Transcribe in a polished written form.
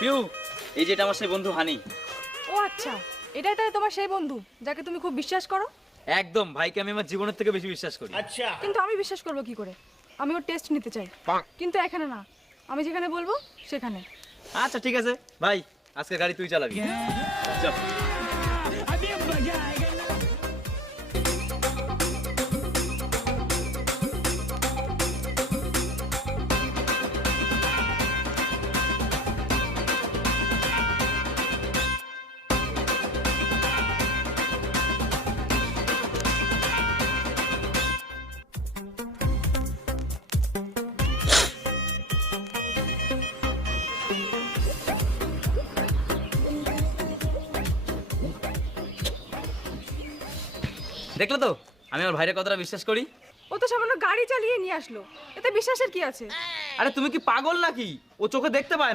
পিউ, এই যেটা আমার সেই বন্ধু হানি। ও আচ্ছা, এটাই তাহলে তোমার সেই বন্ধু যাকে তুমি খুব বিশ্বাস করো? একদম, ভাইকে আমি আমার জীবনের থেকে বেশি বিশ্বাস করি। अच्छा কিন্তু আমি বিশ্বাস করবো কি করে? আমি ওর টেস্ট নিতে চাই, কিন্তু এখানে না, আমি যেখানে বলবো সেখানে। আচ্ছা ঠিক আছে ভাই, আজকে গাড়ি তুই চালাবি। চল। দেখলে তো আমি আমার ভাইয়ের কথাটা বিশ্বাস করি। ও তো সামান্য গাড়ি চালিয়ে নিয়ে আসলো, এতে বিশ্বাসের কি আছে? আরে তুমি কি পাগল নাকি? ও চোখে দেখতে পায় না।